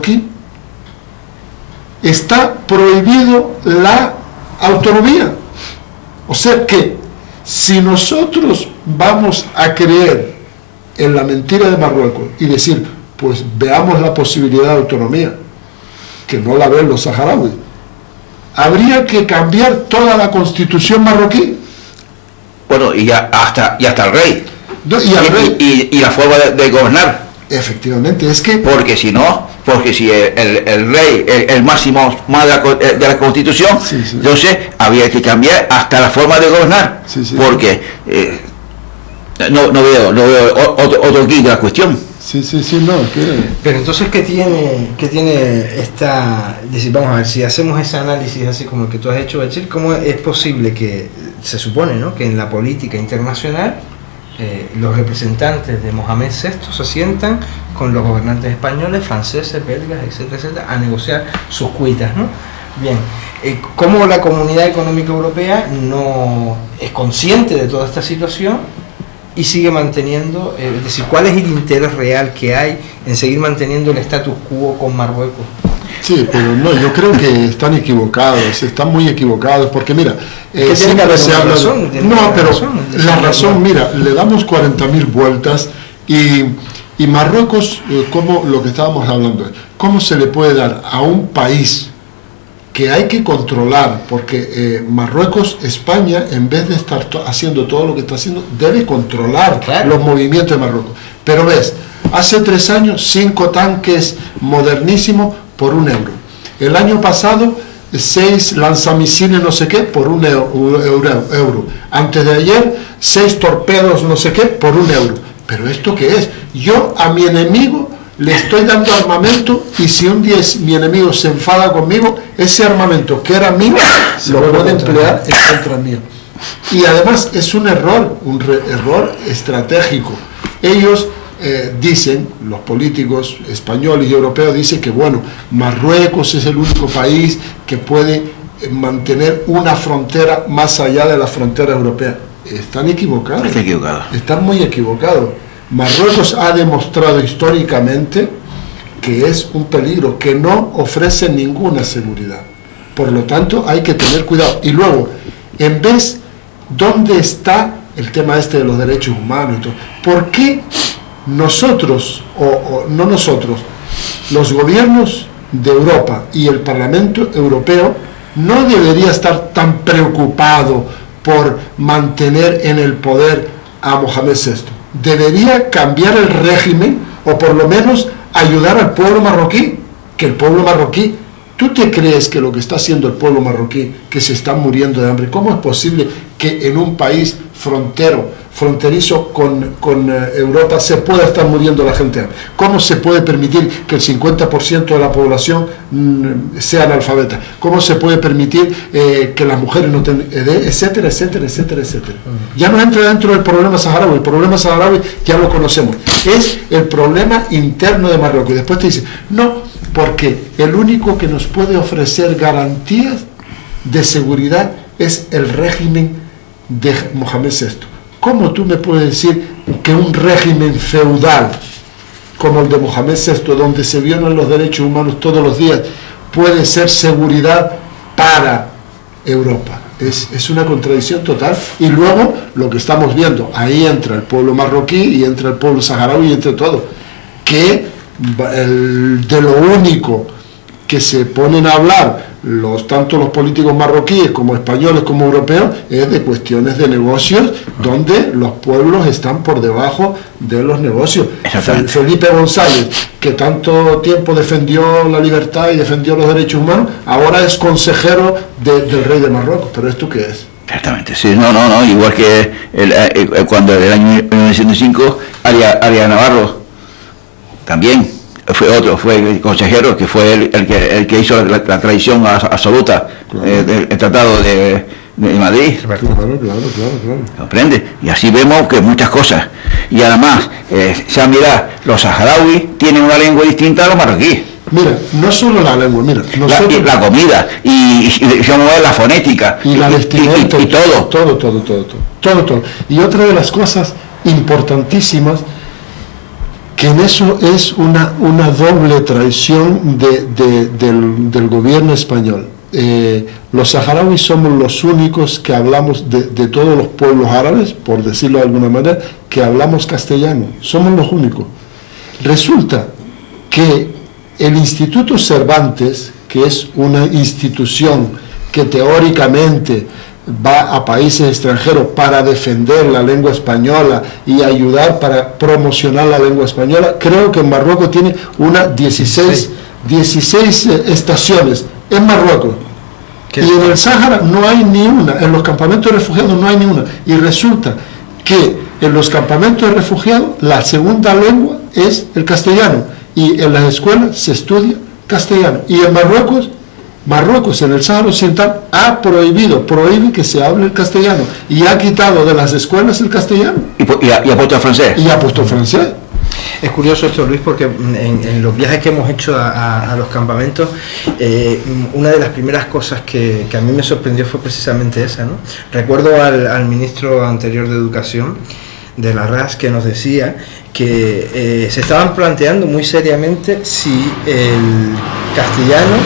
marroquí, está prohibido la autonomía. O sea que si nosotros vamos a creer en la mentira de Marruecos y decir, pues veamos la posibilidad de autonomía, que no la ven los saharauis, habría que cambiar toda la constitución marroquí. Bueno, y hasta el rey. Y la forma de gobernar. Efectivamente, es que... Porque si el rey, el máximo más de la constitución, sí. Entonces había que cambiar hasta la forma de gobernar. Sí. Porque no veo otro kit de la cuestión. Sí, no, Pero entonces, ¿qué tiene esta... Vamos a ver, si hacemos ese análisis así como el que tú has hecho, Bachir, ¿cómo es posible que, se supone, ¿no?, que en la política internacional los representantes de Mohamed VI se sientan con los gobernantes españoles, franceses, belgas, etcétera, a negociar sus cuitas, ¿no? Bien, ¿cómo la Comunidad Económica Europea no es consciente de toda esta situación y sigue manteniendo, es decir, cuál es el interés real que hay en seguir manteniendo el status quo con Marruecos? Sí, pero no, yo creo que están equivocados, están muy equivocados, porque mira, siempre se habla de... No, pero la razón, mira, le damos 40.000 vueltas y Marruecos, como lo que estábamos hablando, ¿cómo se le puede dar a un país que hay que controlar? Porque Marruecos, España, en vez de estar haciendo todo lo que está haciendo, debe controlar los movimientos de Marruecos. Pero ves, hace 3 años, 5 tanques modernísimos por 1 euro. El año pasado, 6 lanzamisiles no sé qué por 1 euro. Antes de ayer, 6 torpedos no sé qué por 1 euro. ¿Pero esto qué es? Yo a mi enemigo le estoy dando armamento, y si un día mi enemigo se enfada conmigo, ese armamento que era mío lo puede emplear en contra mío. Y además es un error estratégico. Ellos dicen, los políticos españoles y europeos dicen que bueno, Marruecos es el único país que puede mantener una frontera más allá de la frontera europea. Están equivocados. Están muy equivocados. Marruecos ha demostrado históricamente que es un peligro, que no ofrece ninguna seguridad. Por lo tanto, hay que tener cuidado. Y luego, en vez, ¿dónde está el tema este de los derechos humanos y todo? ¿Por qué nosotros, o no nosotros, los gobiernos de Europa y el Parlamento Europeo no debería estar tan preocupado por mantener en el poder a Mohamed VI? Debería cambiar el régimen, o por lo menos ayudar al pueblo marroquí, que el pueblo marroquí, ¿tú te crees que lo que está haciendo el pueblo marroquí, que se está muriendo de hambre, cómo es posible que en un país fronterizo con Europa se pueda estar muriendo la gente de hambre? ¿Cómo se puede permitir que el 50% de la población sea analfabeta? ¿Cómo se puede permitir que las mujeres no tengan, etcétera, etcétera, etcétera, etcétera? Ya no entra dentro del problema saharaui. El problema saharaui ya lo conocemos, es el problema interno de Marruecos. Y después te dice, no, porque el único que nos puede ofrecer garantías de seguridad es el régimen de Mohamed VI. ¿Cómo tú me puedes decir que un régimen feudal como el de Mohamed VI, donde se violan los derechos humanos todos los días, puede ser seguridad para Europa? Es una contradicción total. Y luego lo que estamos viendo, ahí entra el pueblo marroquí y entra el pueblo saharaui y entra todo, que de lo único que se ponen a hablar tanto los políticos marroquíes como españoles como europeos es de cuestiones de negocios, donde los pueblos están por debajo de los negocios. Felipe González, que tanto tiempo defendió la libertad y defendió los derechos humanos, ahora es consejero del rey de Marruecos. ¿Pero esto qué es? Exactamente, sí, no, igual que cuando en el año 1905 Arias Navarro también fue el consejero, que fue el que hizo la traición absoluta, del Tratado de Madrid. Claro. ¿Comprende? Y así vemos que muchas cosas. Y además, mira, los saharauis tienen una lengua distinta a los marroquíes. Mira, no solo la lengua, mira, la comida, y la fonética, y la vestimenta, y todo. Todo. Y otra de las cosas importantísimas que en eso es una doble traición del gobierno español. Los saharauis somos los únicos que hablamos, de todos los pueblos árabes, por decirlo de alguna manera, que hablamos castellano. Somos los únicos. Resulta que el Instituto Cervantes, que es una institución que teóricamente va a países extranjeros para defender la lengua española y ayudar para promocionar la lengua española, creo que en Marruecos tiene unas 16 estaciones en Marruecos, y en el Sáhara no hay ni una, en los campamentos de refugiados no hay ni una, y resulta que en los campamentos de refugiados la segunda lengua es el castellano, y en las escuelas se estudia castellano, y en Marruecos en el Sáhara Occidental prohíbe que se hable el castellano, y ha quitado de las escuelas el castellano. Y ha puesto el francés. Y ha puesto el francés. Es curioso esto, Luis, porque en los viajes que hemos hecho a los campamentos, una de las primeras cosas que a mí me sorprendió fue precisamente esa, ¿no? Recuerdo al ministro anterior de Educación de la RAS que nos decía que se estaban planteando muy seriamente si el castellano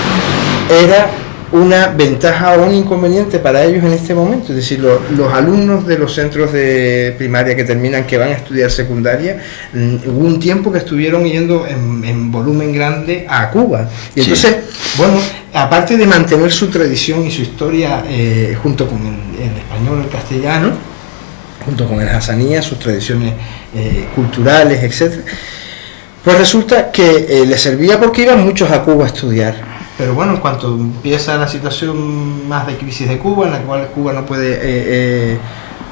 era una ventaja o un inconveniente para ellos en este momento. Es decir, los alumnos de los centros de primaria que terminan, que van a estudiar secundaria, hubo un tiempo que estuvieron yendo en volumen grande a Cuba. Y entonces, bueno, aparte de mantener su tradición y su historia junto con el español, el castellano, junto con el hasanía, sus tradiciones culturales, etc., pues resulta que les servía porque iban muchos a Cuba a estudiar. Pero bueno, en cuanto empieza la situación más de crisis de Cuba, en la cual Cuba no puede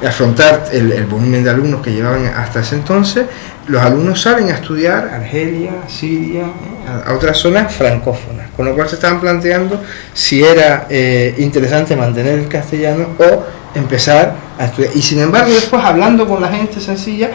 afrontar el volumen de alumnos que llevaban hasta ese entonces, los alumnos salen a estudiar a Argelia, Siria, a otras zonas francófonas, con lo cual se estaban planteando si era interesante mantener el castellano o empezar a estudiar. Y sin embargo, después hablando con la gente sencilla,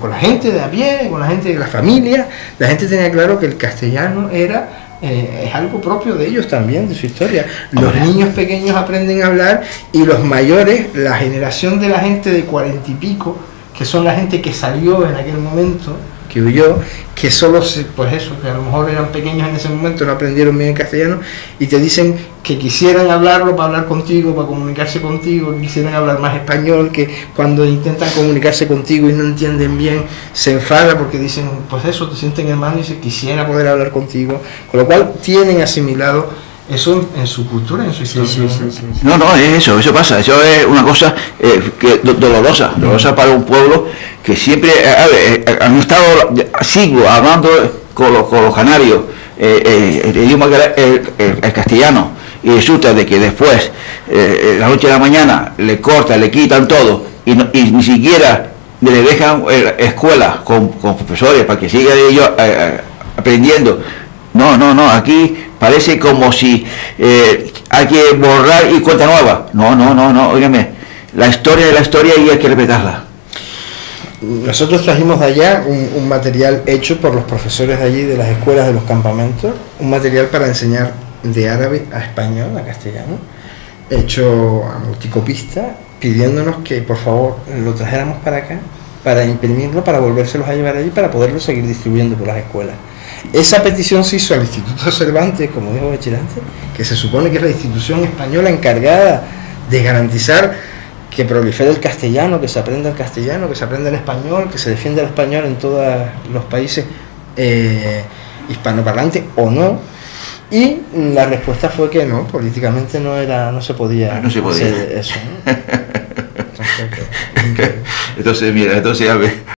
con la gente de a pie, con la gente de la familia, la gente tenía claro que el castellano era es algo propio de ellos también, de su historia. Los niños pequeños aprenden a hablar, y los mayores, la generación de la gente de 40 y pico, que son la gente que salió en aquel momento, que huyó, que solo pues eso, que a lo mejor eran pequeños en ese momento, no aprendieron bien el castellano, y te dicen que quisieran hablarlo para hablar contigo, para comunicarse contigo, que quisieran hablar más español, que cuando intentan comunicarse contigo y no entienden bien, se enfada porque dicen, pues eso, te sienten hermano y se quisiera poder hablar contigo, con lo cual tienen asimilado eso en su cultura, en su historia. No, eso pasa, eso es una cosa dolorosa para un pueblo que siempre han estado siglos hablando con los canarios el idioma el castellano, y resulta de que después la noche de la mañana le cortan, le quitan todo, y ni siquiera le dejan escuelas con profesores para que sigan ellos aprendiendo. No, aquí parece como si hay que borrar y cuenta nueva. No, óigame, la historia es la historia y hay que respetarla. Nosotros trajimos de allá un material hecho por los profesores de allí, de las escuelas de los campamentos, un material para enseñar de árabe a español, a castellano, hecho a multicopista, pidiéndonos que por favor lo trajéramos para acá, para imprimirlo, para volvérselos a llevar allí, para poderlo seguir distribuyendo por las escuelas. Esa petición se hizo al Instituto Cervantes, como dijo Bachilante, que se supone que es la institución española encargada de garantizar que prolifere el castellano, que se aprenda el castellano, que se aprenda el español, que se defienda el español en todos los países hispanoparlantes o no. Y la respuesta fue que no, políticamente no se podía hacer eso, ¿no? Entonces, mira,